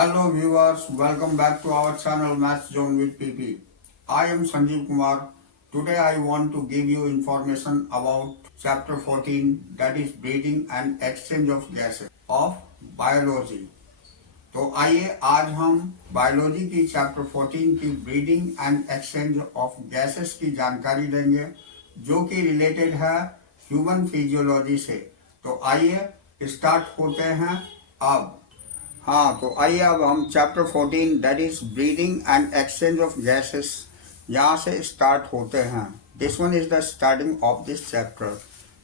Hello viewers, welcome back to our channel Maths Zone with PP. I am Sanjeev Kumar. Today I want to give you information about chapter 14, that is breathing and exchange of gases of biology. तो आइए आज हम biology की chapter 14 की breathing and exchange of gases की जानकारी देंगे जो कि रिलेटेड है ह्यूमन फिजियोलॉजी से। तो आइए स्टार्ट होते हैं अब। हाँ, तो आइए अब हम chapter 14 that is breathing and exchange of gases यहाँ से स्टार्ट होते हैं। This one is the starting of this chapter.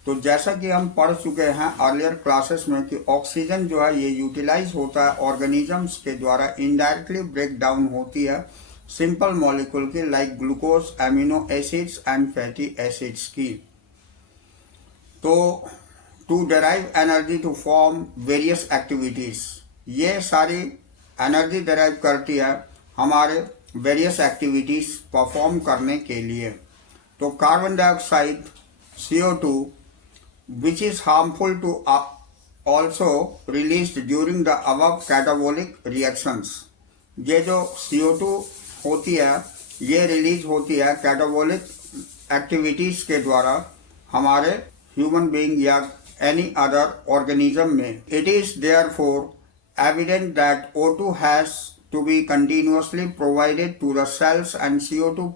तो जैसा कि हम पढ़ चुके हैं अर्लियर क्लासेस में कि ऑक्सीजन जो है ये यूटिलाइज होता है ऑर्गेनिजम्स के द्वारा, इनडायरेक्टली ब्रेक डाउन होती है सिंपल मॉलिक्यूल की like glucose, amino acids and fatty acids की। तो to derive energy to form various activities, ये सारी एनर्जी डेराइव करती है हमारे वेरियस एक्टिविटीज परफॉर्म करने के लिए। तो carbon dioxide CO2 which is harmful to also released during the above catabolic reactions। ये जो CO2 होती है ये रिलीज होती है कैटाबोलिक एक्टिविटीज के द्वारा हमारे ह्यूमन बीइंग या एनी अदर ऑर्गेनिज्म में। It is therefore evident that O2 has to be continuously provided to the cells and CO2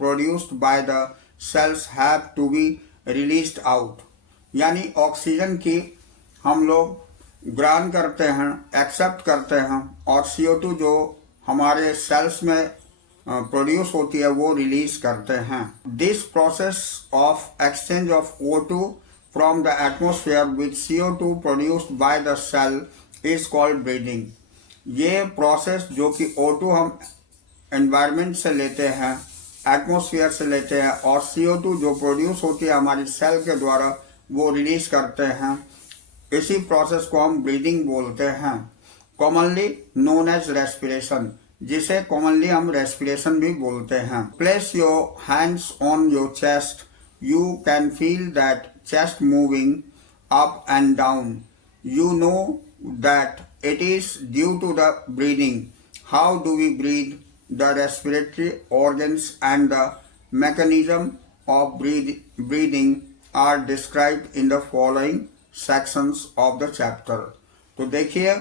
produced by the cells have to be released out। यानी oxygen की हम लोग ग्रहण करते हैं, accept करते हैं और CO2 जो हमारे सेल्स में प्रोड्यूस होती है वो रिलीज करते हैं। This process of exchange of O2 from the atmosphere with CO2 produced by the cell is called breathing. ये प्रोसेस जो कि O2 हम एनवायरनमेंट से लेते हैं, एटमोस्फेयर से लेते हैं और CO2 जो प्रोड्यूस होती है हमारी सेल के द्वारा वो रिलीज करते हैं, इसी प्रोसेस को हम ब्रीदिंग बोलते हैं। कॉमनली नोन एज रेस्पिरेशन, जिसे कॉमनली हम रेस्पिरेशन भी बोलते हैं। Place your hands on your chest, you can feel that chest moving up and down. You know that it is due to the breathing. How do we breathe? The respiratory organs and the mechanism of breathing are described in the following sections of the chapter। तो देखिए,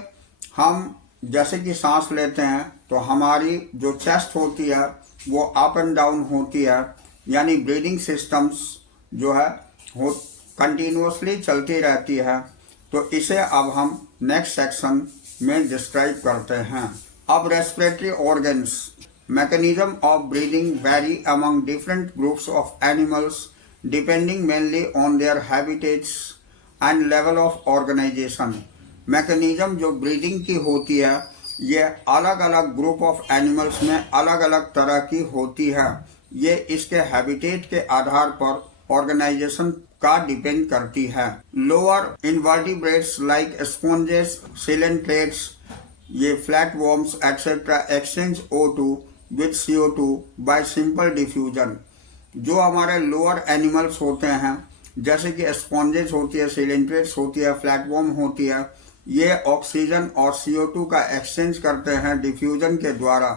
हम जैसे कि सांस लेते हैं तो हमारी जो चेस्ट होती है वो अप एंड डाउन होती है, यानी ब्रीदिंग सिस्टम्स जो है वो कंटिन्यूसली चलती रहती है। तो इसे अब हम नेक्स्ट सेक्शन में डिस्क्राइब करते हैं। अब respiratory organs, mechanism of breathing vary among different groups of animals depending mainly on their habitats and level of organization. Mechanism जो ब्रीदिंग की होती है ये अलग अलग ग्रुप ऑफ एनिमल्स में अलग अलग तरह की होती है। ये इसके हैबिटेट के आधार पर ऑर्गेनाइजेशन का डिपेंड करती है। Lower invertebrates like sponges, coelenterates, ये flat worms etcetera exchange O2 with CO2 by simple diffusion. जो हमारे लोअर एनिमल्स होते हैं जैसे कि स्पॉन्जेस होती है, सिलेंट्रेट्स होती है, फ्लैट वॉर्म होती है, ये ऑक्सीजन और CO2 का एक्सचेंज करते हैं डिफ्यूजन के द्वारा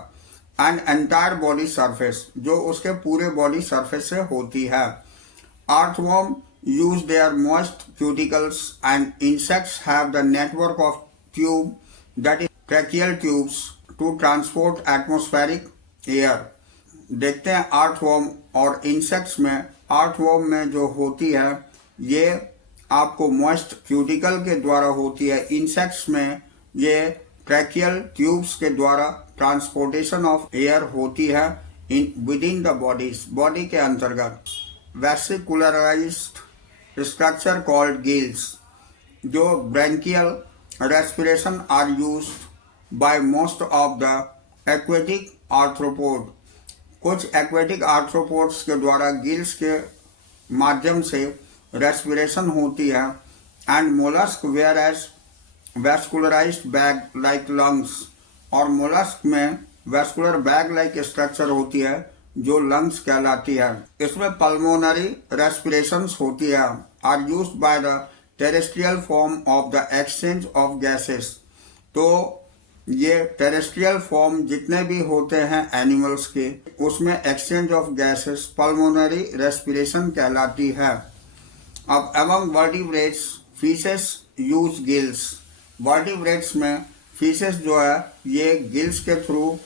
एंड एंटायर बॉडी सरफेस, जो उसके पूरे बॉडी सरफेस से होती है। Earthworm use their moist cuticles and insects have the network of tube, that is tracheal tubes, to transport atmospheric air। देखते हैं अर्थवॉर्म और इंसेक्ट्स में। अर्थवॉर्म में जो होती है ये आपको मॉइस्ट क्यूटिकल के द्वारा होती है, इंसेक्ट्स में ये ट्रैकियल ट्यूब्स के द्वारा ट्रांसपोर्टेशन ऑफ एयर होती है in within the bodies, body के अंतर्गत। वेसिकुलराइज्ड स्ट्रक्चर कॉल्ड गिल्स, जो branchial respiration are used by most of the aquatic arthropod. कुछ एक्वेटिक आर्थ्रोपोड्स के द्वारा गिल्स के माध्यम से रेस्पिरेशन होती है। And mollusc whereas vascularised bag like lungs, और मोलस्क में वेस्कुलर बैग लाइक स्ट्रक्चर होती है जो लंग्स कहलाती है। इसमें पल्मोनरी रेस्पिरेशंस होती है, are used by the terrestrial form of the exchange of gases. तो ये टेरेस्ट्रियल फॉर्म जितने भी होते हैं एनिमल्स के, उसमें exchange of gases pulmonary respiration कहलाती है। अब among vertebrates fishes use gills. Vertebrates में फिशेस जो है ये गिल्स के थ्रू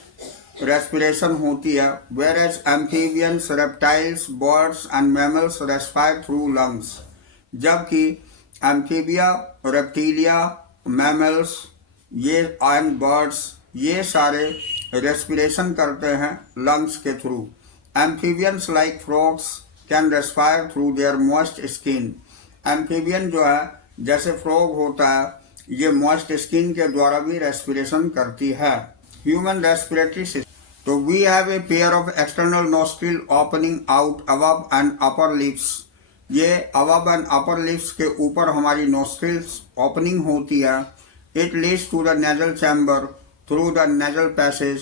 रेस्पिरेशन होती है, where as amphibians, reptiles, birds and mammals respire through lungs. जबकि एम्फीबिया, रेप्टिलिया, मैमल्स ये एंड बर्ड्स ये सारे रेस्पिरेशन करते हैं लंग्स के through. Amphibians like frogs can respire through their moist skin. Amphibian जो है जैसे फ्रॉग होता है, ये मॉइस्ट स्किन के द्वारा भी रेस्पिरेशन करती है। ह्यूमन रेस्पिरेटरी सिस्टम, तो we have a pair of external nostril opening out above and upper lips. ये अबव एंड अपर लिप्स के ऊपर हमारी नोस्ट्रिल्स ओपनिंग होती है। It leads to the nasal chamber through the nasal passage.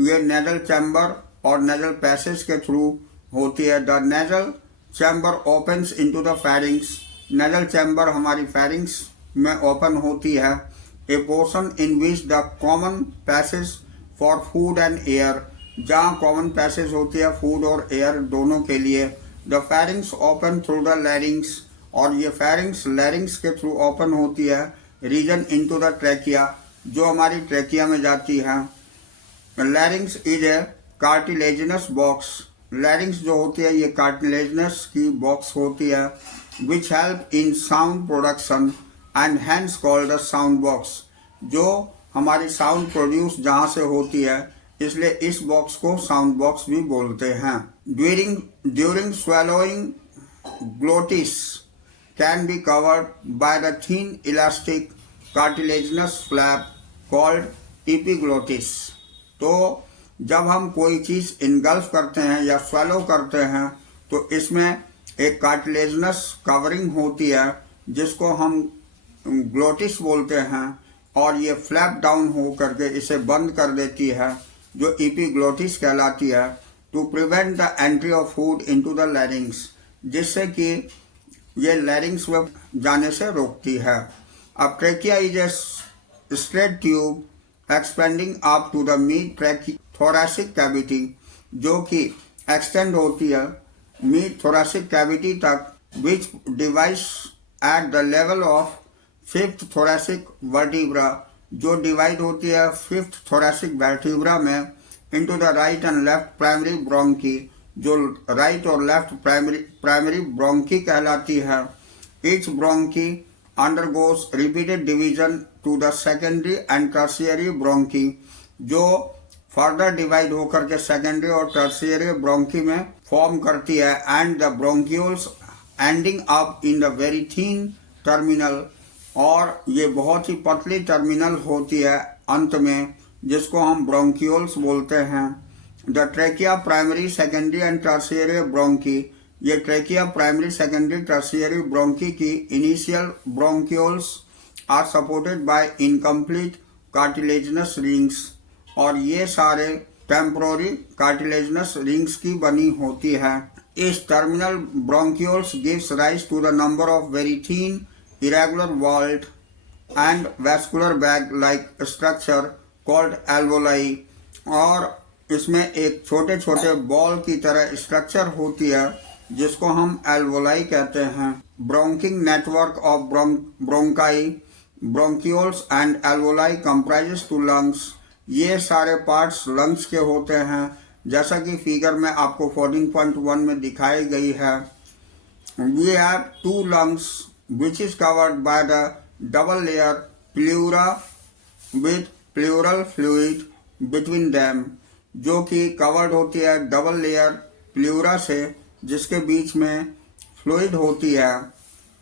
ये nasal chamber और nasal passage के थ्रू होती है। The nasal chamber opens into the pharynx. Nasal chamber हमारी फेरिंग्स में ओपन होती है। A portion in which the common passage for food and air, जहाँ कॉमन पैसेज होती है फूड और एयर दोनों के लिए। The pharynx open through the larynx, और ये फेरिंग्स लैरिंग्स के थ्रू ओपन होती है। रीजन इनटू द ट्रैकिया, जो हमारी ट्रैकिया में जाती है। Larynx is a cartilaginous box. Larynx जो होती है ये कार्टिलेजिनस की बॉक्स होती है, which help in sound production and hence called the sound box. जो हमारी साउंड प्रोड्यूस जहाँ से होती है, इसलिए इस बॉक्स को साउंड बॉक्स भी बोलते हैं। During swallowing, glottis can be covered by the thin elastic cartilaginous flap called epiglottis। तो जब हम कोई चीज इनगल्फ करते हैं या स्वेलो करते हैं, तो इसमें एक कार्टिलेजिनस कवरिंग होती है जिसको हम ग्लोटिस बोलते हैं, और ये फ्लैप डाउन हो करके इसे बंद कर देती है, जो एपिग्लोटिस कहलाती है, to prevent the entry of food into the larynx, जिससे कि ये लैरिंग्स में जाने से रोकती है। अब trachea is a straight tube expanding up to the mid thoracic cavity, जो कि एक्सटेंड होती है मिड थोरैसिक कैविटी तक, which divides at the level of fifth thoracic vertebra, जो डिवाइड होती है फिफ्थ थोरैसिक वर्टिब्रा में, into the right and left primary bronchi, जो राइट और लेफ्ट प्राइमरी ब्रोंकी कहलाती है। Each bronchi undergoes repeated division to the secondary and tertiary bronchi, जो further divide होकर के सेकेंडरी और टर्शियरी ब्रोंकी में फॉर्म करती है। And the bronchioles ending up in the very thin terminal, और ये बहुत ही पतली टर्मिनल होती है अंत में, जिसको हम ब्रोंक्यूल्स बोलते हैं। The trachea primary, secondary and tertiary bronchi, ये trachea primary, secondary, tertiary bronchi की initial bronchioles are supported by incomplete cartilaginous rings, और ये सारे टेम्पोररी कार्टिलेजिनस रिंग्स की बनी होती है। इस terminal bronchioles gives rise to the number of very thin irregular walled and vascular bag like structure called alveoli, और इसमें एक छोटे छोटे बॉल की तरह स्ट्रक्चर होती है जिसको हम alveoli कहते हैं। Branching network of bronchi, bronchioles and alveoli comprises to lungs, ये सारे पार्ट्स लंग्स के होते हैं, जैसा कि फिगर में आपको 14.1 में दिखाई गई है। We have two lungs which is covered by the double layer pleura with pleural fluid between them, जो कि कवर्ड होती है डबल लेयर प्ल्यूरा से, जिसके बीच में फ्लूइड होती है।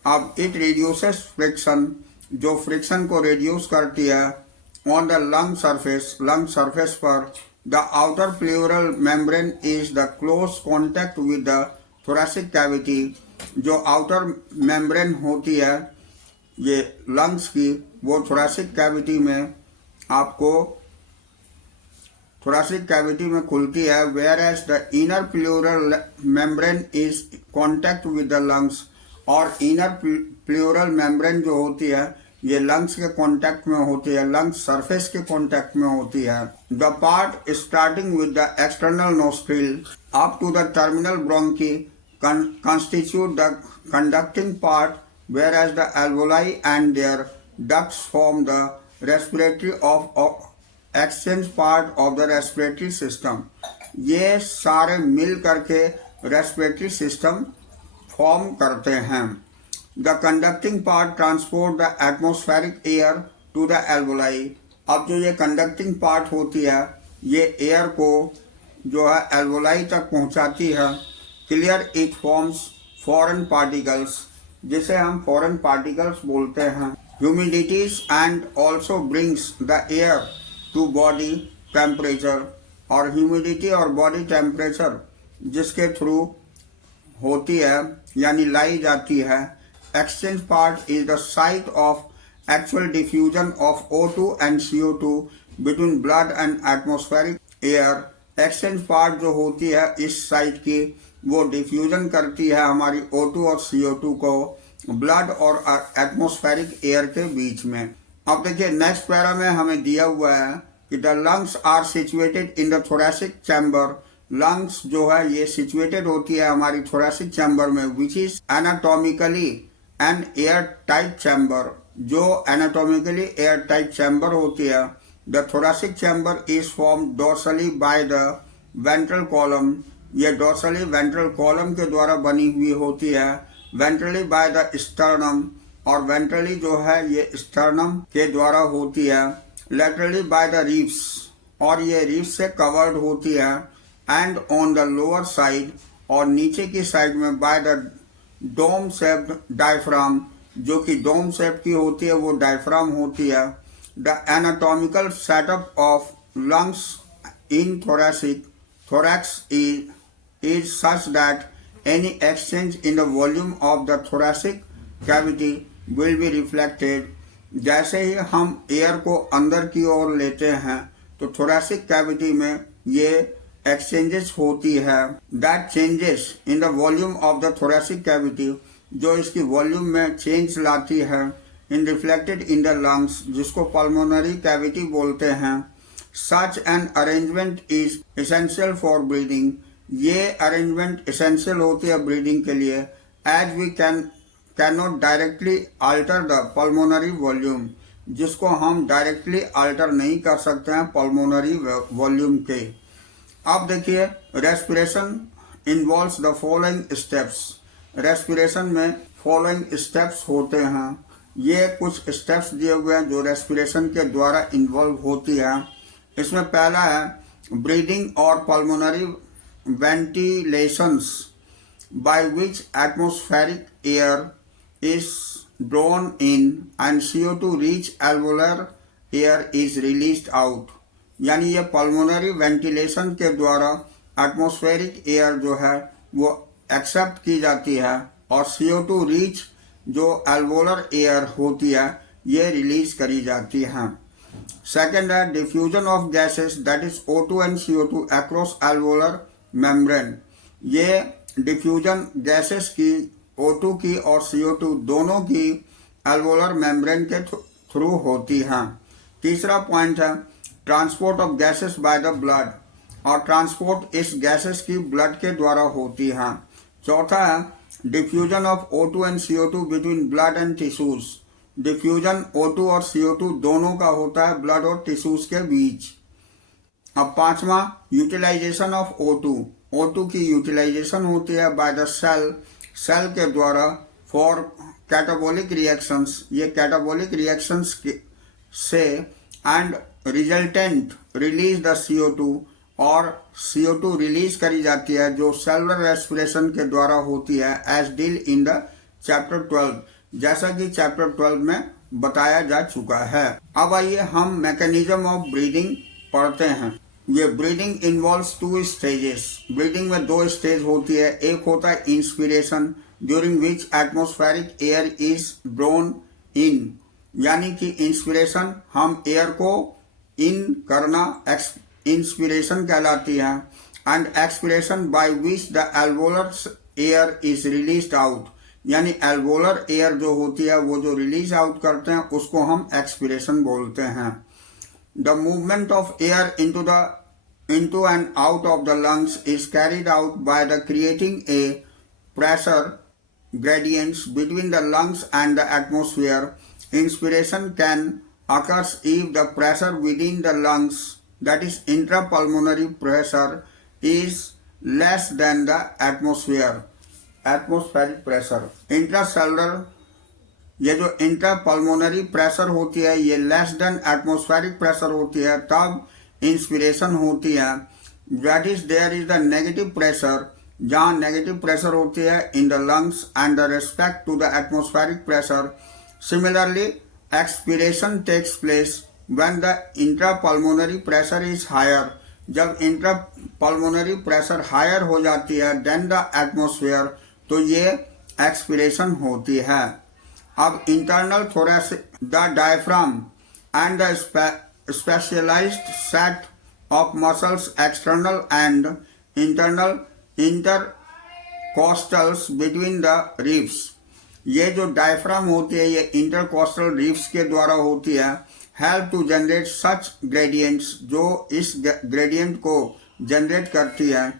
अब इट रिड्यूसेस फ्रिक्शन, जो फ्रिक्शन को रिड्यूस करती है ऑन द लंग सरफेस पर। The outer pleural membrane is the close contact with the thoracic cavity, जो आउटर मेम्ब्रेन होती है ये लंग्स की, वो थोरैसिक कैविटी में आपको थोरैसिक कैविटी में खुलती है। Where as the inner pleural membrane is contact with the lungs, और इनर प्ल्यूरल मेम्ब्रेन जो होती है ये लंग्स के कांटेक्ट में होती है, लंग्स सरफेस के कांटेक्ट में होती है। The part starting with the external nostril up to the terminal bronchi constitute the conducting part, whereas the alveoli and their ducts form the respiratory of exchange part of the respiratory system. ये सारे मिल करके respiratory system form करते हैं। The conducting part transport the atmospheric air to the alveoli. अब जो ये conducting part होती है ये एयर को जो है एल्वोलाई तक पहुंचाती है। Clear it forms foreign particles, जिसे हम फॉरेन पार्टिकल्स बोलते हैं। Humidifies and also brings the air to body temperature, और ह्यूमिडिटी और बॉडी टेम्परेचर जिसके थ्रू होती है यानी लाई जाती है। Exchange part is the site of actual diffusion of O2 and CO2 between blood and atmospheric air. Exchange part जो होती है इस साइट की, वो डिफ्यूजन करती है हमारी O2 और CO2 को ब्लड और एटमॉस्फेरिक एयर के बीच में। अब देखिए नेक्स्ट पैरा में हमें दिया हुआ है कि the lungs are situated in the thoracic chamber. Lungs जो है ये सिचुएटेड होती है हमारी थोरेसिक चैम्बर में, which is anatomically an air tight chamber. जो एनाटॉमिकली एयर टाइट चैम्बर होती है, the thoracic chamber is form dorsally by the ventral column. ये डोर्सली वेंट्रल कॉलम के द्वारा बनी हुई होती है। वेंट्रली बाय द स्टर्नम, और वेंट्रली जो है ये स्टर्नम के द्वारा होती है। लेटरली बाय द रिब्स, और ये रिब्स से कवर्ड होती है। And on the lower side, और नीचे की साइड में by the dome shaped diaphragm, जो कि डोम शेप की होती है वो डायफ्राम होती है। The anatomical setup of lungs in thorax is such that any exchange in the volume of the thoracic cavity will be reflected। जैसे ही हम एयर को अंदर की ओर लेते हैं तो थोरेसिक कैविटी में ये एक्सचेंजेस होती है। That changes in the volume of the thoracic cavity, जो इसकी वॉल्यूम में चेंज लाती है, इन रिफ्लेक्टेड इन द लंग्स, जिसको पल्मोनरी कैविटी बोलते हैं। Such an arrangement is essential for breathing। ये अरेंजमेंट एसेंशियल होती है ब्रीदिंग के लिए। As we cannot directly alter the pulmonary volume, जिसको हम डायरेक्टली अल्टर नहीं कर सकते हैं पल्मोनरी वॉल्यूम के। अब देखिए respiration involves the following steps. Respiration में फॉलोइंग स्टेप्स होते हैं। ये कुछ स्टेप्स दिए हुए हैं जो रेस्पिरेशन के द्वारा इन्वॉल्व होती है। इसमें पहला है ब्रीदिंग और pulmonary ventilations, by which atmospheric air is drawn in and CO2 reach alveolar air is released out. यानी ये पल्मोनरी वेंटिलेशन के द्वारा एटमॉस्फेरिक एयर जो है वो एक्सेप्ट की जाती है, और CO2 रीच जो एल्वोलर एयर होती है ये रिलीज करी जाती है। सेकेंड है diffusion of gases, that is O2 and CO2 across alveolar membrane. ये डिफ्यूजन गैसेस की, O2 की और CO2 दोनों की एल्वोलर मेम्ब्रेन के थ्रू होती हैं। तीसरा पॉइंट है transport of gases by the blood, और ट्रांसपोर्ट इस गैसेस की ब्लड के द्वारा होती है। चौथा है diffusion of O2 and CO2 between blood and tissues. Diffusion O2 और CO2 दोनों का होता है ब्लड और टिश्यूज के बीच। अब पांचवा यूटिलाइजेशन ऑफ O2। O2 की यूटिलाइजेशन होती है बाय द सेल के द्वारा फॉर कैटाबॉलिक रिएक्शंस। ये कैटाबॉलिक रिएक्शंस से and resultant release the CO2, और CO2 रिलीज करी जाती है जो सेलुलर रेस्पिरेशन के द्वारा होती है, as deal in the chapter 12, जैसा कि चैप्टर 12 में बताया जा चुका है। अब आइए हम मैकेनिज्म ऑफ ब्रीदिंग पढ़ते हैं। ये ब्रीदिंग इन्वॉल्व्स 2 स्टेजेस। ब्रीदिंग में 2 स्टेज होती है। एक होता है inspiration, during which atmospheric air is drawn in, यानी कि इंस्पिरेशन हम एयर को इन करना इंस्पिरेशन कहलाती है, and expiration by which the alveolar air is released out, यानी एल्वोलर एयर जो होती है वो जो रिलीज आउट करते हैं उसको हम एक्सपीरेशन बोलते हैं। The movement of air into and out of the lungs is carried out by the creating a pressure gradients between the lungs and the atmosphere. Inspiration can occur if the pressure within the lungs, that is intrapulmonary pressure, is less than the atmospheric pressure. Intracellular ये जो intrapulmonary pressure होती है ये less than atmospheric pressure होती है, तब inspiration होती है। That is there is the negative pressure, जहाँ नेगेटिव प्रेशर होती है in the lungs and the respect to the atmospheric pressure. Similarly expiration takes place when the intrapulmonary pressure is higher. जब intrapulmonary pressure higher हो जाती है then the atmosphere, तो ये expiration होती है। अब internal thoracic, the diaphragm and the specialized set of muscles external and internal intercostals between the ribs। ये जो डायफ्राम होती है ये इंटरकोस्टल रिब्स के द्वारा होती है। Help to generate such gradients, जो इस ग्रेडियंट को जनरेट करती है।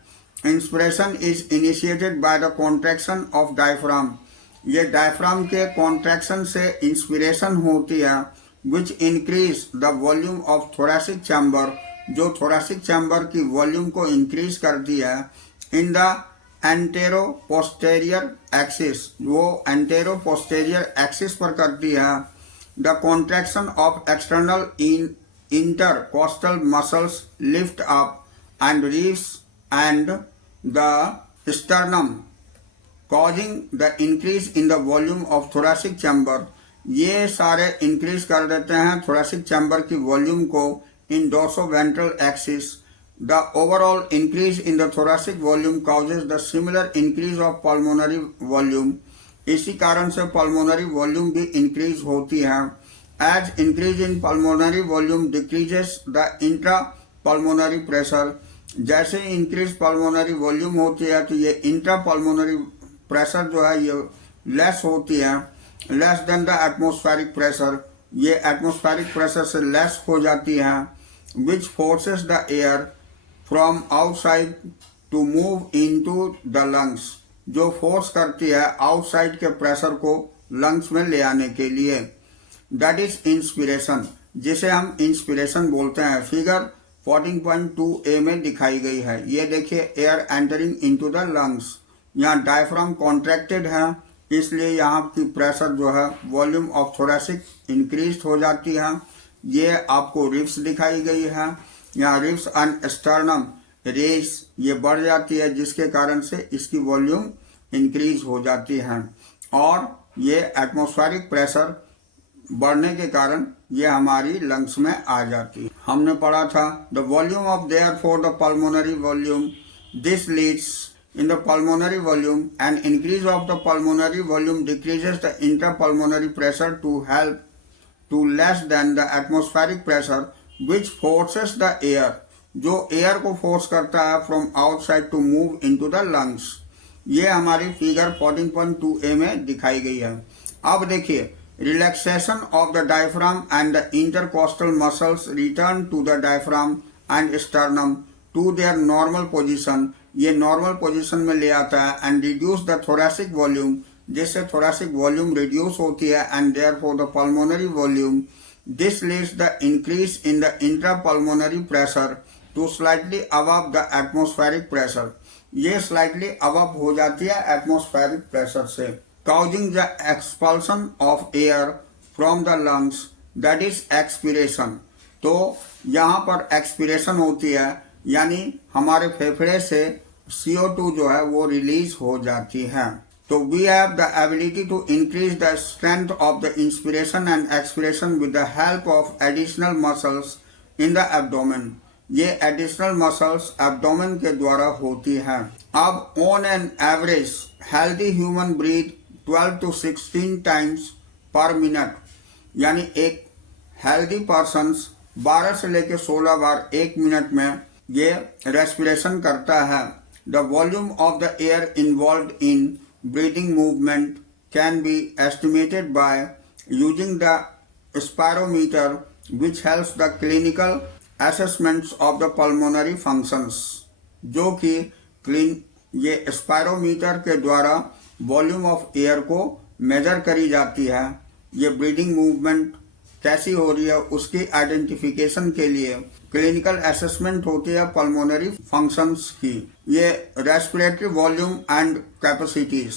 Inspiration is initiated by the contraction of diaphragm. ये डायफ्राम के कॉन्ट्रैक्शन से इंस्पिरेशन होती है। which increase the volume of thoracic chamber, जो thoracic chamber की वॉल्यूम को इंक्रीज करती है। in the anteroposterior axis, वो anteroposterior axis पर करती है। the contraction of external intercostal muscles lift up and ribs and the sternum, causing the increase in the volume of thoracic chamber। ये सारे इंक्रीज कर देते हैं थोरेसिक चैम्बर की वॉल्यूम को in dorsoventral axis. The overall increase in the thoracic volume causes the similar increase of pulmonary volume. इसी कारण से पल्मोनरी वॉल्यूम भी इंक्रीज होती है। As increase in pulmonary volume decreases the intra pulmonary pressure. जैसे increase pulmonary volume होती है तो ये इंट्रा पल्मोनरी प्रेशर जो है ये लेस होती है, less than the atmospheric pressure. ये एटमॉस्फेरिक प्रेशर से लेस हो जाती है। Which forces the air from outside to move into the lungs, जो फोर्स करती है आउटसाइड के प्रेशर को लंग्स में ले आने के लिए। दैट इज इंस्पिरेशन, जिसे हम इंस्पिरेशन बोलते हैं। फिगर 14.2a में दिखाई गई है। ये देखिए air entering into the lungs. यहाँ डायफ्राम कॉन्ट्रैक्टेड है, इसलिए यहाँ की प्रेशर जो है वॉल्यूम ऑफ थोरेसिक इंक्रीज हो जाती है। ये आपको रिब्स दिखाई गई है। यहाँ रिब्स एंड स्टर्नम रेस ये बढ़ जाती है, जिसके कारण से इसकी वॉल्यूम इंक्रीज हो जाती है और ये एटमॉस्फेरिक प्रेशर बढ़ने के कारण ये हमारी लंग्स में आ जाती है। हमने पढ़ा था the volume of their for the pulmonary volume, this Leeds in the pulmonary volume, and increase of the pulmonary volume decreases the intrapulmonary pressure to help to less than the atmospheric pressure, which forces the air, जो air को force करता है from outside to move into the lungs। ये हमारी figure 14.2a में दिखाई गई है। अब देखिए relaxation of the diaphragm and the intercostal muscles return to the diaphragm and sternum to their normal position। ये नॉर्मल पोजीशन में ले आता है and reduce the thoracic volume, जिससे थोरेसिक वॉल्यूम रिड्यूस होती है and therefore the pulmonary volume. This leads the increase in the intrapulmonary pressure to slightly above the atmospheric pressure. ये slightly above हो जाती है एटमॉस्फेरिक प्रेशर से, causing the expulsion of air from the lungs, that is expiration. तो यहाँ पर expiration होती है, यानी हमारे फेफड़े से CO2 जो है वो रिलीज हो जाती है। तो we have the ability to increase the strength of the inspiration and expiration with the help of additional muscles in the abdomen. ये एडिशनल मसल्स एब्डोमेन के द्वारा होती है। अब on an average healthy human breathe 12 to 16 times per minute, यानी एक healthy person 12 से लेकर 16 बार एक मिनट में ये रेस्पिरेशन करता है। The volume of the air involve in breathing movement can be estimated by using the spirometer, which helps the clinical assessments of the pulmonary functions. जो कि ये स्पायरोमीटर के द्वारा वॉल्यूम ऑफ एयर को मेजर करी जाती है। ये ब्रीदिंग मूवमेंट कैसी हो रही है उसकी आइडेंटिफिकेशन के लिए क्लिनिकल असेसमेंट होती है पल्मोनरी फंक्शंस की। ये रेस्पिरेटरी वॉल्यूम एंड कैपेसिटीज,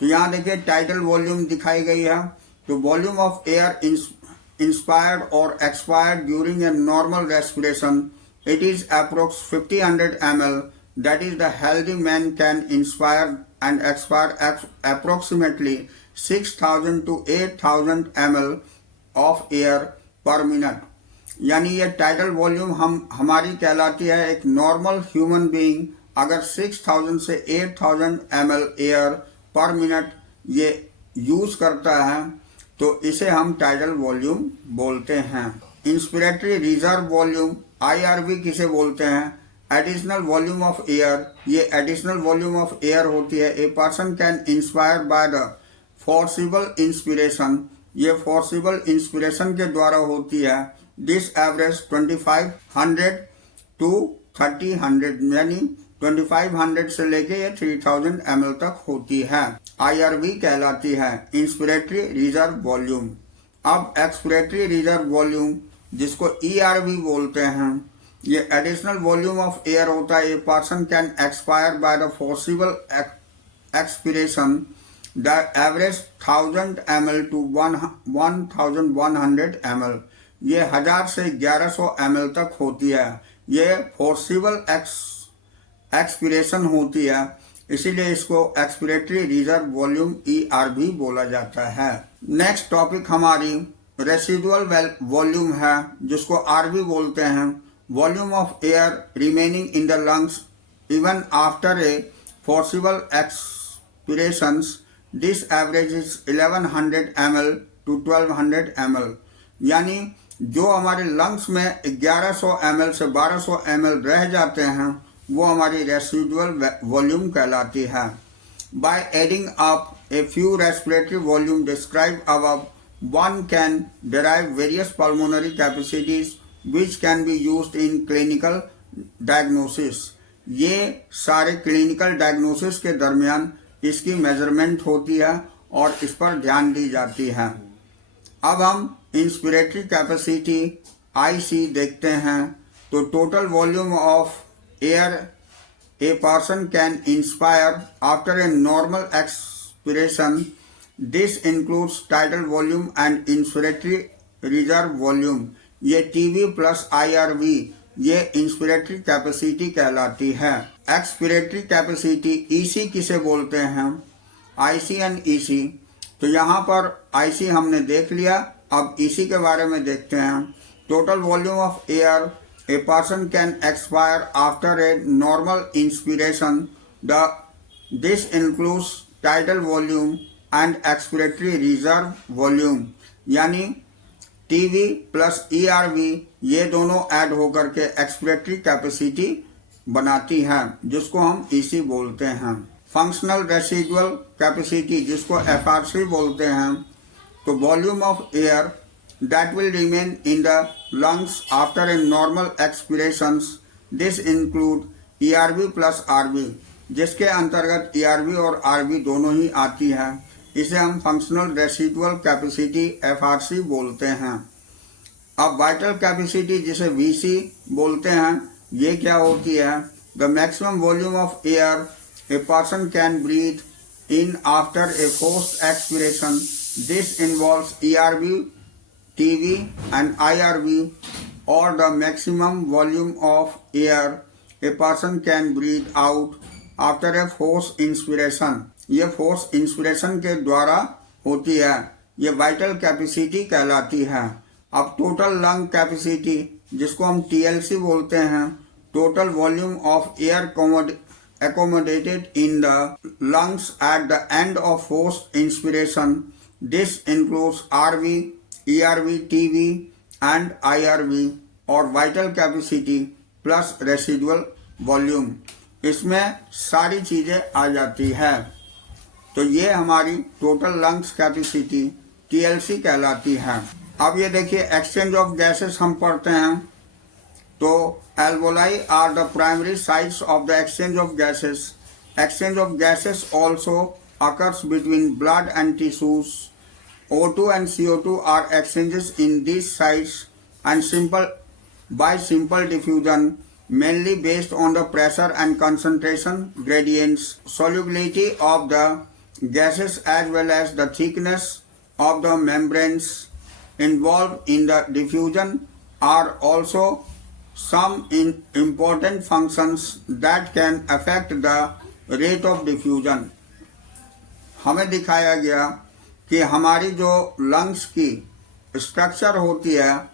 तो यहाँ देखिए टाइटल वॉल्यूम दिखाई गई है। तो वॉल्यूम ऑफ एयर इंस्पायर्ड और expired during a normal respiration, it is approx 50-100 ml, that is the healthy man can inspire and expire approximately 6,000 to 8,000 ml of air per minute। यानी ये title volume हमारी कहलाती है। एक normal human being अगर 6,000 से 8,000 ml air पर minute ये यूज करता है तो इसे हम टाइटल वॉल्यूम बोलते हैं। इंस्पिरेटरी रिजर्व वॉल्यूम IRV किसे बोलते हैं? एडिशनल वॉल्यूम ऑफ एयर, ये एडिशनल वॉल्यूम ऑफ एयर होती है। A person can inspire bye the forcible inspiration, ये फोर्सिबल इंस्पिरेशन के द्वारा होती है। दिस एवरेज 2500 टू 3000, यानी 2500 से लेके ये 3000 ml तक होती है। IRV कहलाती है इंस्पिरेटरी रिजर्व वॉल्यूम। अब एक्सपिरेटरी रिजर्व वॉल्यूम जिसको ERV बोलते हैं, ये एडिशनल वॉल्यूम ऑफ एयर होता है। A person can expire by the forcible expiration the average 1000 ml to 1100 ml, ये 1000 से 1100 ml तक होती है। ये फोर्सिबल एक्सपिरेशन होती है, इसीलिए इसको एक्सपिरेटरी रिजर्व वॉल्यूम ERV बोला जाता है। नेक्स्ट टॉपिक हमारी रेसिडुअल वॉल्यूम है, जिसको RV बोलते हैं। Volume of air remaining in the lungs even after a forcible expirations, this average is 1100 ml to 1200 ml, यानी जो हमारे लंग्स में 1100 ml से 1200 ml रह जाते हैं वो हमारी रेसिडुअल वॉल्यूम कहलाती है। By adding up a few respiratory volume describe above, one can derive various pulmonary capacities which can be used in clinical diagnosis। ये सारे क्लिनिकल डायग्नोसिस के दरमियान इसकी मेजरमेंट होती है और इस पर ध्यान दी जाती है। अब हम इंस्पिरेटरी कैपेसिटी IC देखते हैं। तो total volume of air a person can inspire after a normal expiration, this includes title volume and inspiratory reserve volume. ये TV प्लस IRV, ये इंस्पिरेटरी कैपेसिटी कहलाती है। एक्सपिरेटरी कैपेसिटी EC किसे बोलते हैं? IC and EC। तो यहाँ पर IC हमने देख लिया, अब EC के बारे में देखते हैं। Total volume of air a person can expire after a normal inspiration, this includes title volume and expiratory reserve volume, यानी TV प्लस ERV ये दोनों ऐड होकर के एक्सपिरेटरी कैपेसिटी बनाती है, जिसको हम EC बोलते हैं। फंक्शनल रेसिडुअल कैपेसिटी जिसको FRC बोलते हैं। तो volume of air that will remain in the lungs after a normal expirations, this include ERV plus RV, जिसके अंतर्गत ERV और RV दोनों ही आती है। इसे हम फंक्शनल रेसिडुअल कैपेसिटी FRC बोलते हैं। अब वाइटल कैपेसिटी जिसे VC बोलते हैं, ये क्या होती है? The maximum volume of air a person can breathe in after a forced expiration, this involves ERV, TV and IRV, or the maximum volume of air a person can breathe out after a forced inspiration। ये force inspiration के द्वारा होती है, ये vital capacity कहलाती है। अब total lung capacity जिसको हम TLC बोलते हैं, total volume of air accommodated in the lungs at the end of forced inspiration, this includes RV, ERV, TV and IRV और vital capacity plus residual volume, इसमें सारी चीजें आ जाती है। तो ये हमारी टोटल लंग्स कैपेसिटी TLC कहलाती है। अब ये देखिए एक्सचेंज ऑफ गैसेस हम पढ़ते हैं, तो alveoli are the primary sites of the exchange of gases. Exchange of gases also occurs between blood and tissues. O2 and CO2 are exchanges in these sites and by simple diffusion, mainly based on the pressure and concentration gradients. Solubility of the gases as well as the thickness of the membranes involved in the diffusion are also some important functions that can affect the rate of diffusion. हमें दिखाया गया कि हमारी जो lungs की structure होती है,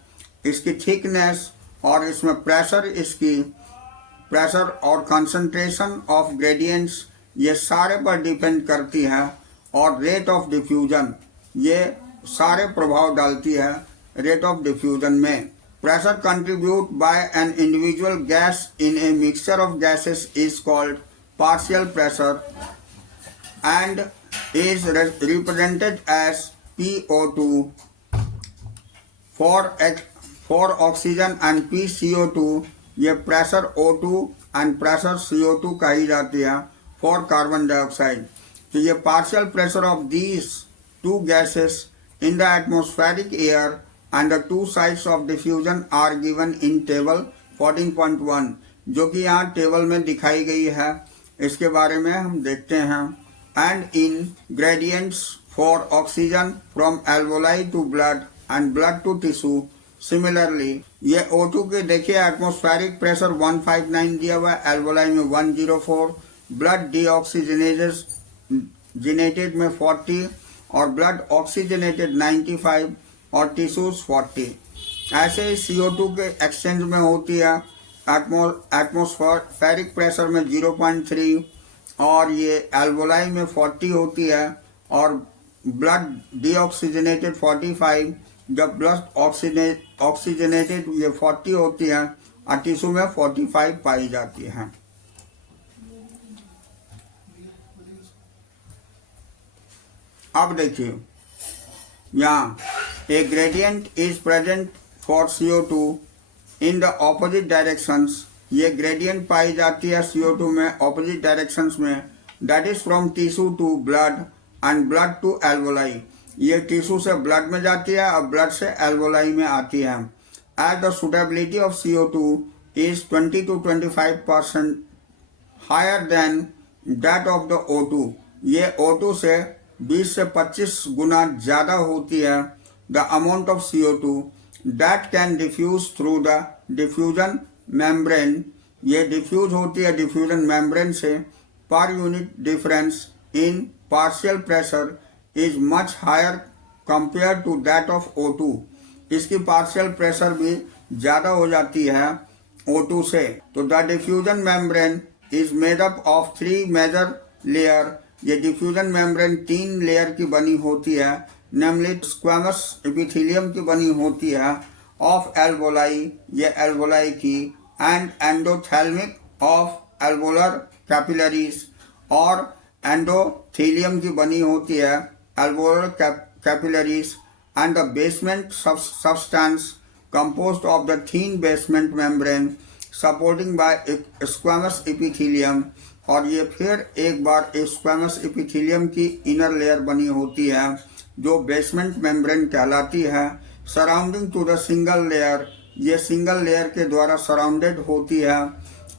इसकी थिकनेस और इसमें प्रेशर और कंसंट्रेशन ऑफ ग्रेडियंट्स ये सारे पर डिपेंड करती है, और रेट ऑफ डिफ्यूजन ये सारे प्रभाव डालती है रेट ऑफ डिफ्यूजन में। Pressure contribute by an individual gas in a mixture of gases is called partial pressure and is represented as PO2 for oxygen and PCO2 ये pressure O2 and pressure CO2 कही जाती है for carbon dioxide. तो ये partial pressure of these two gases in the atmospheric air and the two sides of diffusion are given in table 14.1, जो कि यहाँ table में दिखाई गई है। इसके बारे में हम देखते हैं। And in gradients for oxygen from alveoli to blood and blood to tissue. Similarly, ये O2 के देखिए एटमॉस्फेरिक प्रेशर 159 दिया हुआ है, alveoli में 104, ब्लड डीऑक्सीजनेटेड में 40 और ब्लड ऑक्सीजनेटेड 95 और टिश्यूज 40। ऐसे ही CO2 के एक्सचेंज में होती है एटमॉस्फेरिक प्रेशर में 0.3 और ये एल्वोलाई में 40 होती है, और ब्लड डीऑक्सीजनेटेड 45, जब ब्लड ऑक्सीजनेटेड ये 40 होती है, और टिश्यू में 45 पाई जाती है। अब देखिए यहाँ a gradient is present for CO2 in the opposite directions. ये ग्रेडियंट पाई जाती है CO2 में ऑपोजिट डायरेक्शंस में, that is from tissue to blood and blood to alveoli. ये टिश्यू से ब्लड में जाती है और ब्लड से एल्वोलाई में आती है। As the suitability of CO2 is 20 to 25% higher than that of the O2। ये O2 से 20 से 25 गुना ज़्यादा होती है the amount of CO2 that can diffuse through the diffusion membrane. ये डिफ्यूज होती है डिफ्यूजन मेम्ब्रेन से। Per unit difference in partial pressure is much higher compare to that of O2। इसकी पार्शियल प्रेशर भी ज़्यादा हो जाती है O2 से। तो the diffusion membrane is made up of 3 major layer. ये डिफ्यूजन मेम्ब्रेन 3 लेयर की बनी होती है, नेमली स्क्वैमस एपिथेलियम की बनी होती है, ऑफ एल्वोलाई ये एल्वोलाई की, एंड एंडोथेल्मिक ऑफ एल्वोलर कैपिलरीज, और एंडोथेलियम की बनी होती है alveolar capillaries, and the basement substance composed of the thin basement membrane supporting by squamous epithelium। और ये फिर एक बार स्क्वैमस एपिथेलियम की इनर लेयर बनी होती है जो बेसमेंट मेम्ब्रेन कहलाती है, surrounding to the single layer. ये सिंगल लेयर के द्वारा सराउंडेड होती है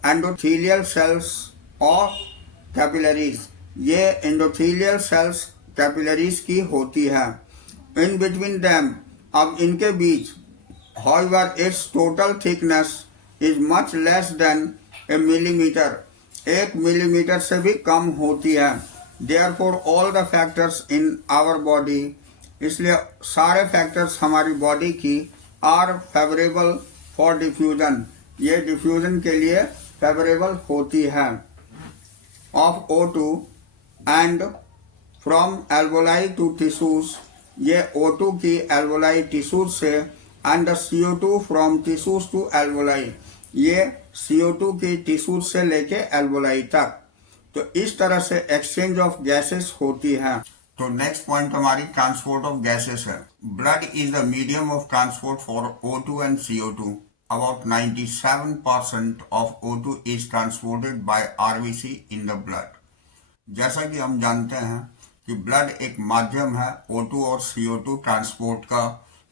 एंडोथेलियल सेल्स ऑफ कैपिलरीज। ये एंडोथेलियल सेल्स कैपिलरीज की होती है। इन बिटवीन देम, अब इनके बीच, however its total thickness is much less than a millimeter, 1 millimetre से भी कम होती है। Therefore all the factors in our body, इसलिए सारे फैक्टर्स हमारी बॉडी की are favorable for diffusion, ये डिफ्यूजन के लिए फेवरेबल होती है। of O2 and from alveoli to tissues, ये O2 की alveoli टिश्यूज से, and the CO2 from tissues to alveoli, ये CO2 की टिश्यूज से लेके alveoli तक। तो इस तरह से एक्सचेंज ऑफ गैसेस होती है। तो नेक्स्ट पॉइंट हमारी ट्रांसपोर्ट ऑफ गैसेस है। Blood is the medium of transport for O2 and CO2। About 97% of O2 is transported by RBC in the blood। जैसा कि हम जानते हैं कि ब्लड एक माध्यम है O2 और CO2 ट्रांसपोर्ट का,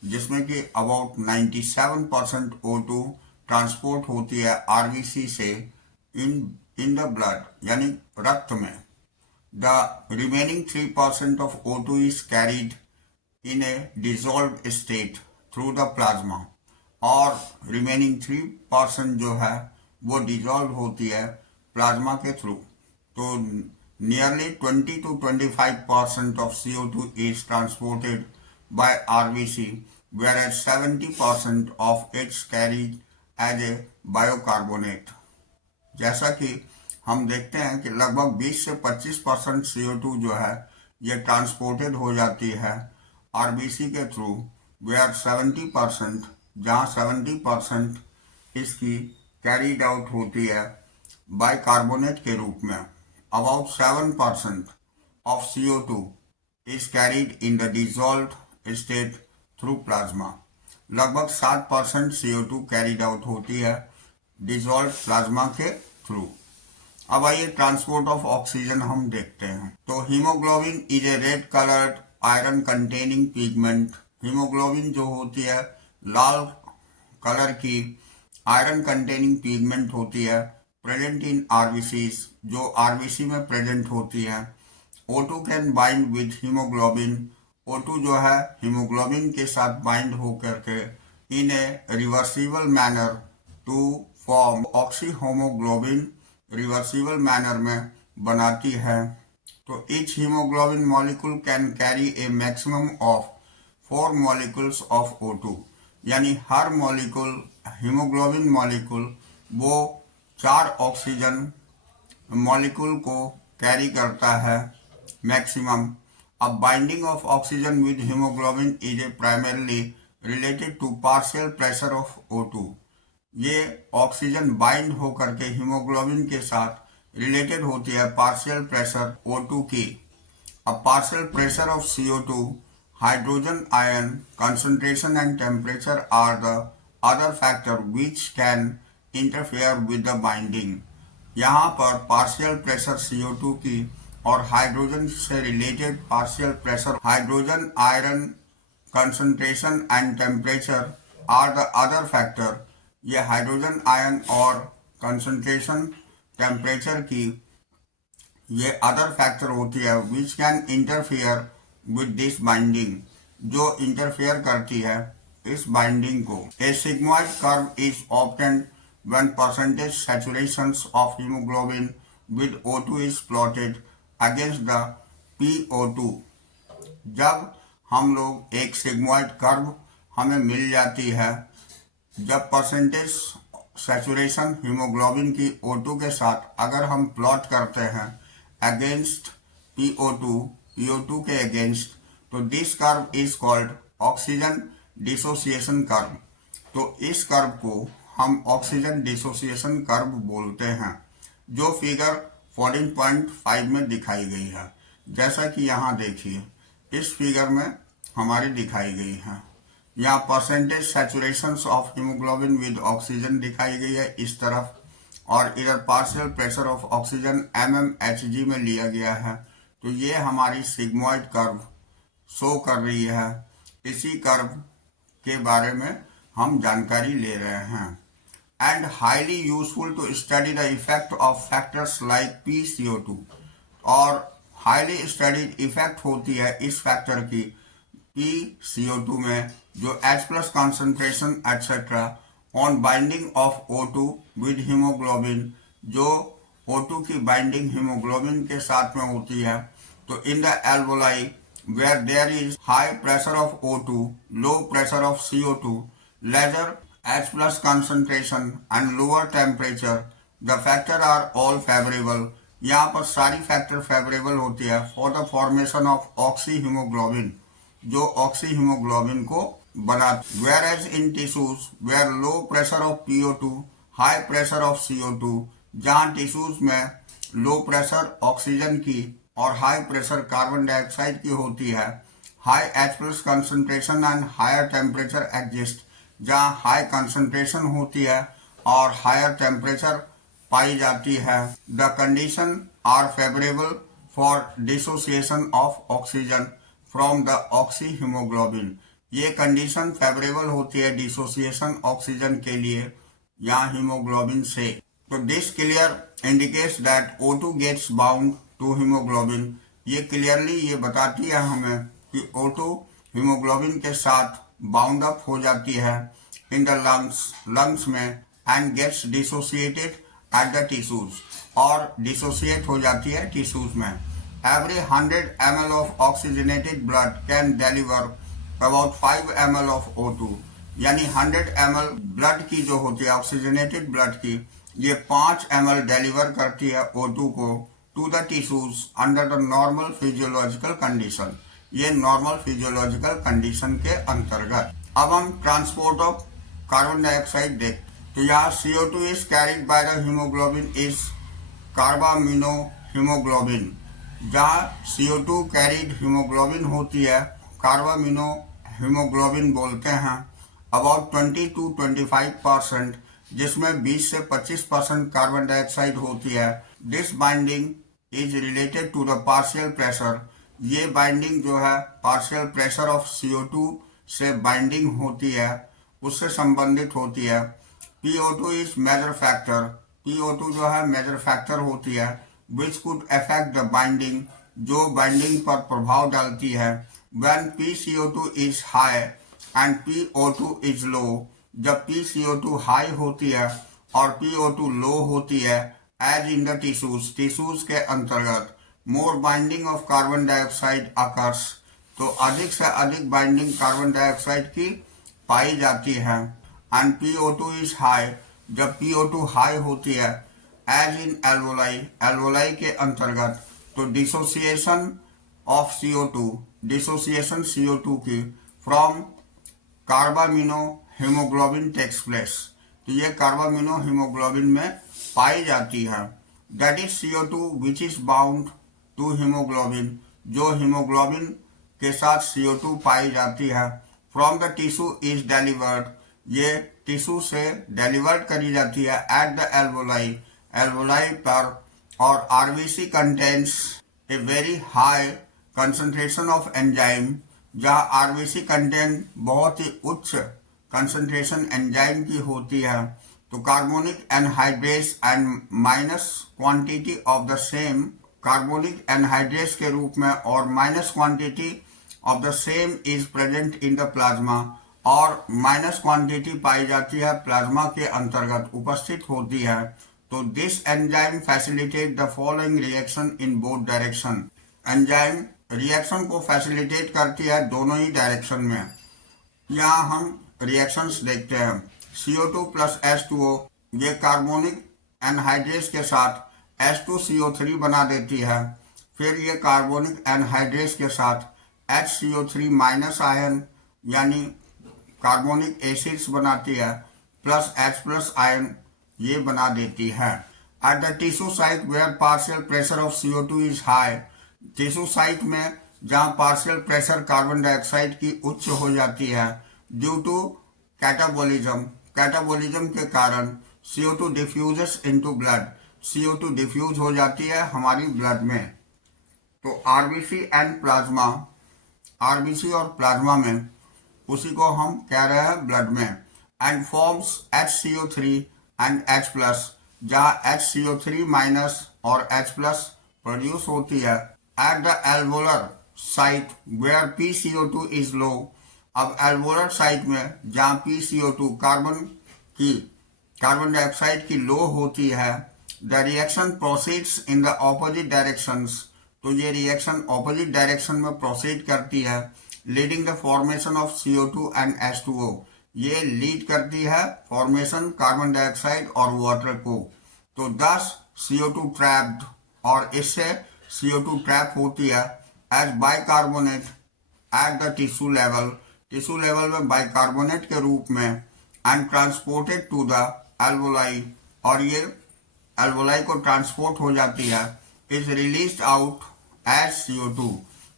जिसमें कि अबाउट 97% O2 ट्रांसपोर्ट होती है आरबीसी से इन द ब्लड यानी रक्त में। The remaining 3% of O2 is carried in A dissolve state through the plasma, और रिमेनिंग 3% जो है वो डिजॉल्व होती है प्लाज्मा के थ्रू। तो nearly 20 to 25% of CO2 is transported by RBC, whereas 70% of it's carried as a biocarbonate। जैसा कि हम देखते हैं कि लगभग 20 से 25% CO2 जो है ये ट्रांसपोर्टेड हो जाती है आरबीसी के थ्रू, वेयर 70% जहाँ 70% इसकी कैरीड आउट होती है बाइकार्बोनेट के रूप में। About 7% of CO2 is carried in the dissolved state through plasma। लगभग 7% CO2 कैरीड आउट होती है डिजॉल्व प्लाज्मा के थ्रू। अब आइए ट्रांसपोर्ट ऑफ ऑक्सीजन हम देखते हैं। तो haemoglobin is A red coloured iron containing pigment. Haemoglobin जो होती है लाल कलर की आयरन कंटेनिंग पिगमेंट होती है, प्रेजेंट इन आरबीसीज, जो आरबीसी में प्रेजेंट होती है। O2 can bind with haemoglobin. O2 जो है हीमोग्लोबिन के साथ बाइंड होकर के in a reversible manner to form oxyhaemoglobin, reversible manner में बनाती है। तो each haemoglobin molecule can carry a maximum of 4 molecules of O2, यानी हर मॉलिक्यूल हीमोग्लोबिन मॉलिक्यूल वो 4 ऑक्सीजन मॉलिक्यूल को कैरी करता है मैक्सिमम। अब binding of oxygen with haemoglobin is a primarily related to partial pressure of O2। ये oxygen bind होकर के haemoglobin के साथ रिलेटेड होती है पार्शियल प्रेशर O2 की। अब partial pressure of CO2, hydrogen ion concentration and temperature are the other factor which can interfere with the binding। यहाँ पर पार्शियल प्रेशर CO2 की और हाइड्रोजन से related partial pressure hydrogen iron concentration and temperature are the other factor. ये hydrogen ion और concentration temperature की ये other factor होती है which can interfere with this binding, जो इंटरफेयर करती है इस बाइंडिंग को। A sigmoid curve is obtained when percentage saturations of hemoglobin with O2 is plotted against the PO2। जब हम लोग एक सिग्मॉइड कर्व हमें मिल जाती है, जब परसेंटेज सैचुरेशन हीमोग्लोबिन की O2 के साथ अगर हम प्लॉट करते हैं अगेंस्ट PO2 के अगेंस्ट, तो this curve is called oxygen dissociation curve. तो इस कर्व को हम ऑक्सीजन डिसोसिएशन कर्व बोलते हैं, जो फिगर 14.5 में दिखाई गई है। जैसा कि यहाँ देखिए इस फिगर में हमारी दिखाई गई है। यहाँ percentage saturation of haemoglobin with oxygen दिखाई गई है इस तरफ, और इधर partial pressure of oxygen mmHg में लिया गया है। तो ये हमारी सिग्मॉइड कर्व शो कर रही है। इसी कर्व के बारे में हम जानकारी ले रहे हैं। And highly useful to study the effect of factors like PCO2। और हाईली स्टडीड इफेक्ट होती है इस फैक्टर की PCO2 में, जो H+ concentration etcetera on binding of O2 with haemoglobin, जो O2 की बाइंडिंग हीमोग्लोबिन के साथ में होती है। तो in the alveoli where there is high pressure of O2, low pressure of CO2, lesser H+ concentration and lower temperature, the factor are all favorable। यहाँ पर सारी फैक्टर फेवरेबल होती है for the formation of oxyhaemoglobin, जो oxyhaemoglobin को बनाती। whereas in tissues where low pressure of PO2, high pressure of CO2, जहाँ tissues में लो प्रेशर ऑक्सीजन की और हाई प्रेशर कार्बन डाइऑक्साइड की होती है। High H plus concentration and higher temperature exist, जहाँ हाई कंसंट्रेशन होती है और हायर टेम्परेचर पाई जाती है। The condition are favourable for dissociation of oxygen from the oxy haemoglobin. ये कंडीशन फेवरेबल होती है डिसोसिएशन ऑक्सीजन के लिए या हीमोग्लोबिन से। तो this clear indicates that O2 gets bound to haemoglobin. ये क्लियरली ये बताती है हमें कि O2 हीमोग्लोबिन के साथ बाउंड अप हो जाती है इन द लंग्स में and gets dissociated at the tissues, और डिसोसिएट हो जाती है टिश्यूज में। Every 100 ml of oxygenated blood can deliver about 5 ml of O2। यानी 100 ml ब्लड की जो होती है ऑक्सीजनेटेड ब्लड की, ये 5 ml डिलीवर करती है O2 को to the tissues under the normal physiological condition. ये नॉर्मल फिजियोलॉजिकल कंडीशन के अंतर्गत। अब हम ट्रांसपोर्ट ऑफ कार्बन डाइऑक्साइड देखते। तो यहाँ CO2 is carried by the haemoglobin is carbamino haemoglobin. जहाँ CO2 कैरिड हीमोग्लोबिन होती है, कार्बामिनो हीमोग्लोबिन बोलते हैं। अबाउट 20 to 25%, जिसमें 20 से 25% कार्बन डाइऑक्साइड होती है। This binding is related to the partial pressure. ये बाइंडिंग जो है पार्शियल प्रेशर ऑफ CO2 से बाइंडिंग होती है, उससे संबंधित होती है। PO2 is major factor. PO2 जो है मेजर फैक्टर होती है which could affect the binding, जो बाइंडिंग पर प्रभाव डालती है। when PCO2 is high and PO2 is low, जब PCO2 हाई होती है और PO2 लो होती है, as in the टिश्यूज के अंतर्गत more binding of carbon dioxide occurs, तो अधिक से अधिक बाइंडिंग कार्बन डाइऑक्साइड की पाई जाती है। and PO2 is high, जब PO2 हाई होती है, एज इन एल्वोलाई, एल्वोलाई के अंतर्गत, तो dissociation of CO2, dissociation CO2 की from carbamino haemoglobin takes place. तो ये कार्बामिनो हीमोग्लोबिन में पाई जाती है। That is CO2 which is bound to haemoglobin, जो हीमोग्लोबिन के साथ CO2 पाई जाती है। From the tissue is delivered, ये टिश्यू से डिलीवर्ड करी जाती है एट द एल्वोलाई, एल्वोलाई पर। और RBC contains a very high concentration of enzyme, जहाँ RBC कंटेंट बहुत ही उच्च कंसंट्रेशन एंजाइम की होती है। तो carbonic anhydrase and minus quantity of the same, carbonic anhydrase के रूप में और minus quantity of the same is present in the plasma, और माइनस क्वांटिटी पाई जाती है प्लाज्मा के अंतर्गत उपस्थित होती है। तो this enzyme facilitate the following reaction in both direction. Enzyme reaction को फैसिलिटेट करती है दोनों ही डायरेक्शन में। यहाँ हम रिएक्शंस देखते हैं। CO2 प्लस H2O, ये कार्बोनिक एनहाइड्रेस के साथ H2CO3 बना देती है। फिर ये कार्बोनिक एनहाइड्रेस के साथ HCO3 माइनस आयन यानी कार्बोनिक एसिड्स बनाती है, प्लस H प्लस आयन ये बना देती है। At the tissue site where partial pressure of CO2 is high, tissue site में जहाँ पार्शियल प्रेशर कार्बन डाइऑक्साइड की उच्च हो जाती है, ड्यू टू कैटाबोलिज्म, कैटाबोलिज्म के कारण CO2 diffuses into blood, CO2 diffuse हो जाती है हमारी ब्लड में। तो RBC एंड प्लाज्मा, RBC और प्लाज्मा में, उसी को हम कह रहे हैं ब्लड में। And forms HCO3 and H plus, जहाँ HCO3 माइनस और H प्लस प्रोड्यूस होती है। At the alveolar site where PCO2 is low, अब एल्वोलर साइट में जहाँ PCO2 कार्बन डाइऑक्साइड की लो होती है, the reaction proceeds in the opposite directions, तो ये रिएक्शन ऑपोजिट डायरेक्शन में प्रोसीड करती है, leading the formation of CO2 and H2O, ये लीड करती है फॉर्मेशन कार्बन डाइऑक्साइड और वाटर को। तो 10 CO2 ट्रैप्ड, और इससे CO2 ट्रैप होती है as bicarbonate at the tissue level, tissue level में बाइकार्बोनेट के रूप में, and transported to the alveoli, और ये एल्वोलाई को ट्रांसपोर्ट हो जाती है, is release out as CO2,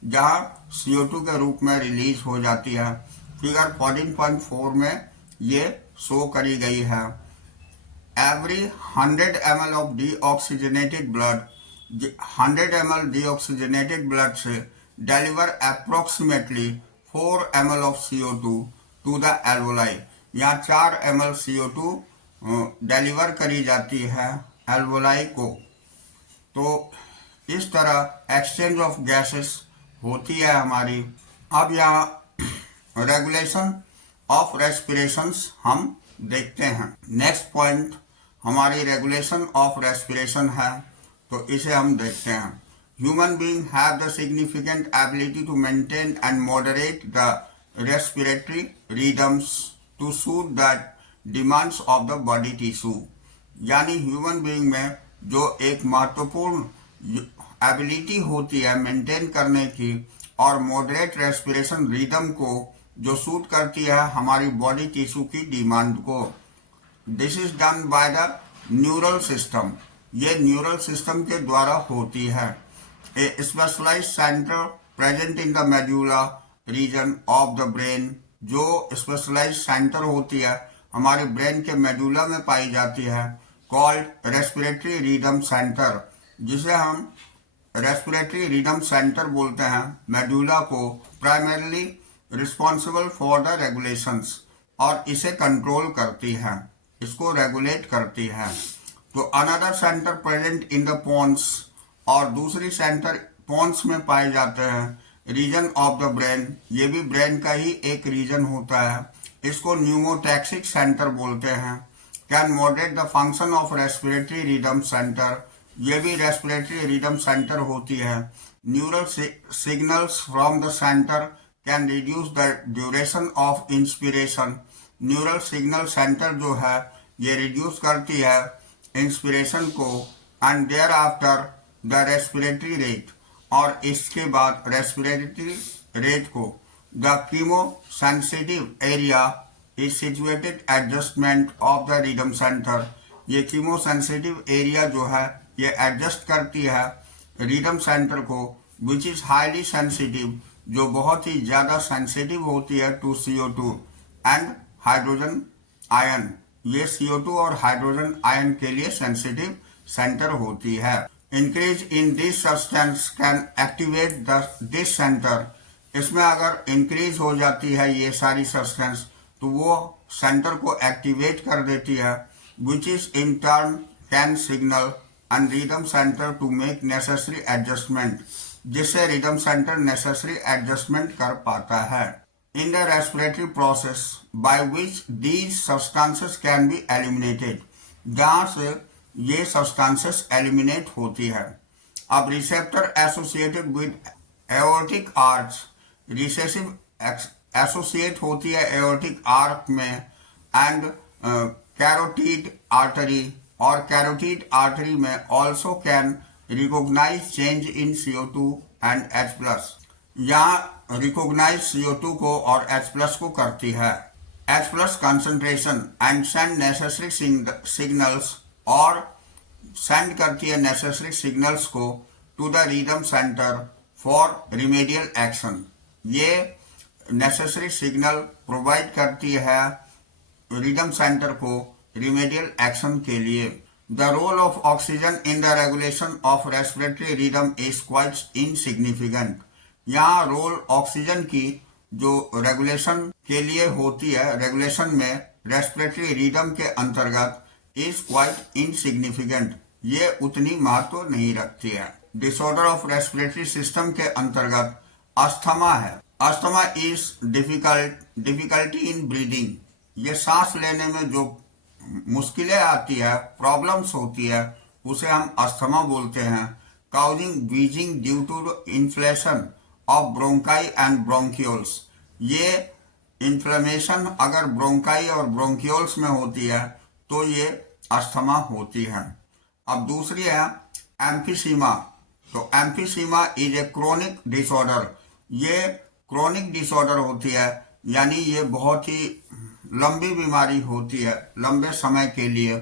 जहां CO2 के रूप में रिलीज हो जाती है। फिगर 14.4 में ये शो करी गई है। Every 100 ml of deoxygenated blood, 100 ml deoxygenated blood से deliver approximately 4 ml of CO2 to the alveoli. यहाँ 4 ml CO2 डिलीवर करी जाती है एल्वोलाई को। तो इस तरह एक्सचेंज ऑफ गैसेस होती है हमारी। अब यहाँ रेगुलेशन ऑफ रेस्पिरेशंस हम देखते हैं। नेक्स्ट पॉइंट हमारी रेगुलेशन ऑफ रेस्पिरेशन है, तो इसे हम देखते हैं। Human being have the significant ability to maintain and moderate the respiratory rhythms to suit the demands of the body tissue. यानी ह्यूमन बीइंग में जो एक महत्वपूर्ण एबिलिटी होती है मेंटेन करने की और मॉडरेट रेस्पिरेशन रिदम को जो सूट करती है हमारी बॉडी टिश्यू की डिमांड को। This is done by the neural system. ये न्यूरल सिस्टम के द्वारा होती है। A specialised centre present in the medulla region of the brain, जो स्पेशलाइज्ड सेंटर होती है हमारे ब्रेन के मेडुला में पाई जाती है, कॉल्ड रेस्पिरेटरी रिदम सेंटर, जिसे हम रेस्पिरेटरी रिदम सेंटर बोलते हैं। मेडुला को primarily responsible for the regulations, और इसे कंट्रोल करती है, इसको रेगुलेट करती है। तो another centre present in the pons, और दूसरी सेंटर पोन्स में पाए जाते हैं। रीजन ऑफ द ब्रेन, ये भी ब्रेन का ही एक रीजन होता है, इसको न्यूमोटैक्सिक सेंटर बोलते हैं। Can moderate the function of respiratory rhythm centre, ये भी रेस्पिरेटरी रिदम सेंटर होती है। Neural signals from the centre can reduce the duration of inspiration. Neural signal centre जो है ये रिड्यूस करती है इंस्पिरेशन को, and thereafter the respiratory rate, और इसके बाद रेस्पिरेटरी रेट को। The chemosensitive area is situated adjustment of the rhythm centre. ये कीमो सेंसिटिव एरिया जो है ये एडजस्ट करती है रिदम सेंटर को, विच इज हाईली सेंसिटिव, जो बहुत ही ज्यादा सेंसिटिव होती है to CO2 and hydrogen ion. ये CO2 और हाइड्रोजन आयन के लिए सेंसिटिव सेंटर होती है। Increase in this substance can activate this centre. इसमें अगर इंक्रीज हो जाती है ये सारी सब्सटेंस तो वो सेंटर को एक्टिवेट कर देती है, which is in turn can signal and rhythm centre to make necessary adjustment, जिससे रिदम सेंटर नेसेसरी एडजस्टमेंट कर पाता है। In the respiratory process by which these substances can be eliminated, जहां से ये सब्सटेंसेस एलिमिनेट होती है। अब receptor associated with aortic arch, रिसेसिव एसोसिएट होती है एओर्टिक आर्क में, एंड कैरोटीड आर्टरी, और कैरोटीड आर्टरी में also can recognise change in CO2 and H+। यहाँ रिकॉग्नाइज CO2 को और H+ को करती है। H+ concentration and send necessary signals, और सेंड करती है नेसेसरी सिग्नल्स को to the rhythm centre for remedial action. ये नेसेसरी सिग्नल प्रोवाइड करती है रिदम सेंटर को रिमेडियल एक्शन के लिए। The role of oxygen in the regulation of respiratory rhythm is quite insignificant. यहाँ रोल ऑक्सीजन की जो रेगुलेशन के लिए होती है, रेगुलेशन में रेस्पिरेटरी रिदम के अंतर्गत, इज क्वाइट इनसिग्निफिकेंट, ये उतनी महत्व नहीं रखती है। डिसऑर्डर ऑफ रेस्पिरेटरी सिस्टम के अंतर्गत अस्थमा है। Asthma is difficulty in breathing, ये सांस लेने में जो मुश्किलें आती है, प्रॉब्लम्स होती है, उसे हम अस्थमा बोलते हैं। Causing wheezing due to inflation of bronchi and bronchioles, ये इन्फ्लेमेशन अगर ब्रोंकाई और ब्रोंकियोल्स में होती है तो ये अस्थमा होती है। अब दूसरी है एम्फीसीमा। तो emphysema is a chronic disorder, ये क्रोनिक डिसऑर्डर होती है, यानी ये बहुत ही लंबी बीमारी होती है लंबे समय के लिए,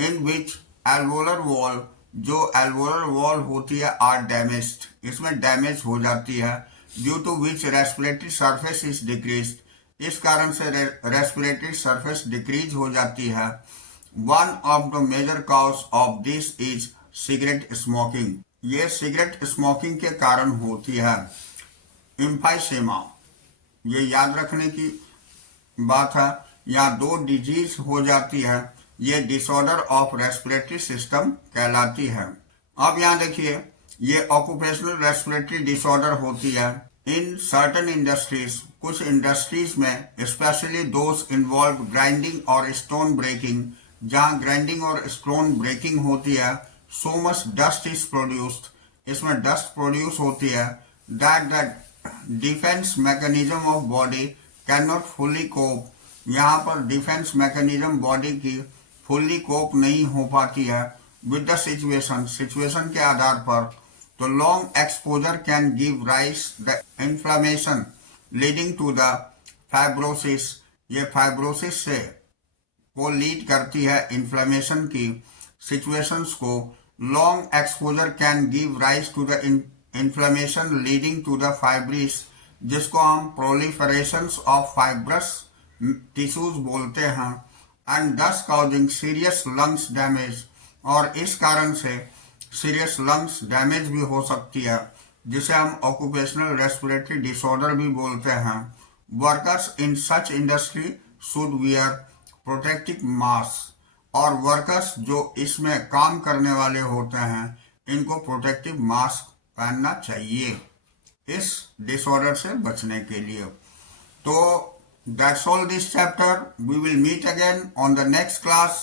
इन विच एल्वोलर वॉल, जो एल्वोलर वॉल होती है आर डैमेज्ड, इसमें डैमेज हो जाती है, due to which respiratory surface is decreased, इस कारण से रेस्पिरेटरी सरफेस डिक्रीज हो जाती है। One of the major cause of this is cigarette smoking, ये सिगरेट स्मोकिंग के कारण होती है। इम्फाइसेमा, ये याद रखने की बात है, यहाँ दो डिजीज हो जाती है, ये डिसऑर्डर ऑफ रेस्पिरेटरी सिस्टम कहलाती है। अब यहाँ देखिए, ये ऑक्यूपेशनल रेस्पिरेटरी डिसऑर्डर होती है इन सर्टन इंडस्ट्रीज, कुछ इंडस्ट्रीज में, स्पेशली दोज इन्वॉल्व ग्राइंडिंग और स्टोन ब्रेकिंग, जहाँ ग्राइंडिंग और स्टोन ब्रेकिंग होती है, so much dust is produced, इसमें डस्ट प्रोड्यूस होती है, that the defence mechanism of body can not fully cope, यहाँ पर डिफेंस मैकेनिज्म बॉडी की फुल्ली कोप नहीं हो पाती है विद द सिचुएशन के आधार पर। तो long exposure can give rise the inflammation leading to the fibrosis, ये फाइब्रोसिस से को लीड करती है इन्फ्लेमेशन की सिचुएशंस को। Long exposure can give rise to the inflammation leading to the fibrosis, जिसको हम प्रोलिफरेशंस ऑफ फाइब्रस टिश्यूज बोलते हैं, एंड दस काउजिंग सीरियस लंग्स डैमेज, और इस कारण से सीरियस लंग्स डैमेज भी हो सकती है, जिसे हम ऑक्यूपेशनल रेस्पिरेटरी डिसऑर्डर भी बोलते हैं। Workers in such industry should wear protective mask, और वर्कर्स जो इसमें काम करने वाले होते हैं, इनको प्रोटेक्टिव मास्क पहनना चाहिए इस डिसऑर्डर से बचने के लिए। तो that's all this chapter. We will meet again on the next class.